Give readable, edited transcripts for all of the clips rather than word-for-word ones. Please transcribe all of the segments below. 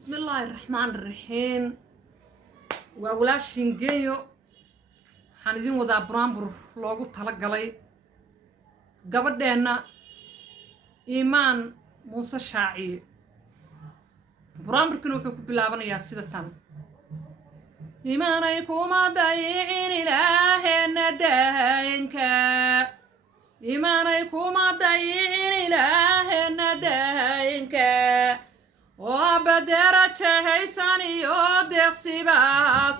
بسم الله الرحمن الرحيم وأولا شينجيو حندين وذا برامبر لوجو تلقلي قبل دينا إيمان موسى شاعي برامبر كانوا يحكوا بلابنا يا سيدتان إيمانكم ضيعين إله نداينك إيمانكم ضيعين إله نداينك وبدرت هيسان يودق سبا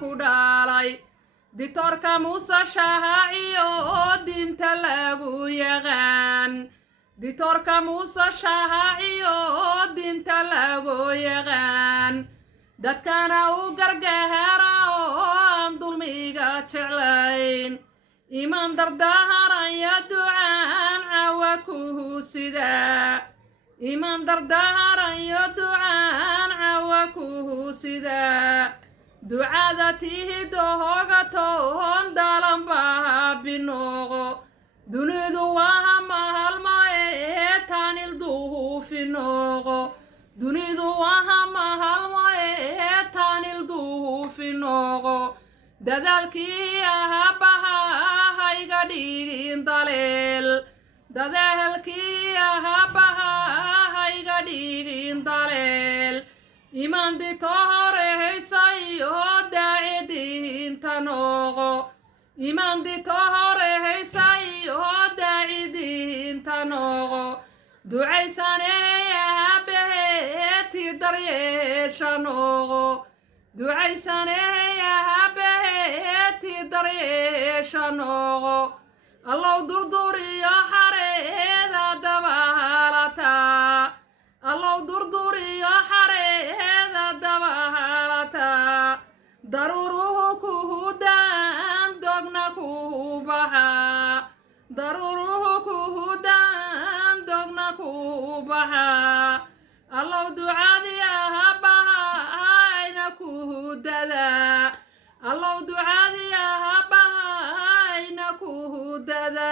كدالي دكتور موسى شاعي ودين تلقو يغان دكتور موسى شاعي ودين تلقو يغان dadkana u gargaara oo aan dulmiga jeclayn iimaan dardaaraya ducaan cawa ku sida iimaan dardaaraya ducaan cawa ku sida ducada tihido hoga toon dalan baabinogo dunidu waa mahalma ee taanil duufinogo dunidu waa mahalma dadaalkii ahabaha hayga dhigin daleel dadaalkii ahabaha hayga dhigin daleel imaan dito hore haysayo daacidiinta noogo imaan dito hore haysayo daacidiinta noogo ducaysanee ahabaheeti daryeesha noogo ducaysanee ahabaheeti daryeesha noogo allow durduriyo xareeda dabahalata allow durduriyo xareeda dabahalata daruuruhu kuhu daan dogna kuhu baxa daruuruhu kuhu daan dogna kuhu baxa allow ducadii ahabaha allow ducadii ahabaha ayna ku dada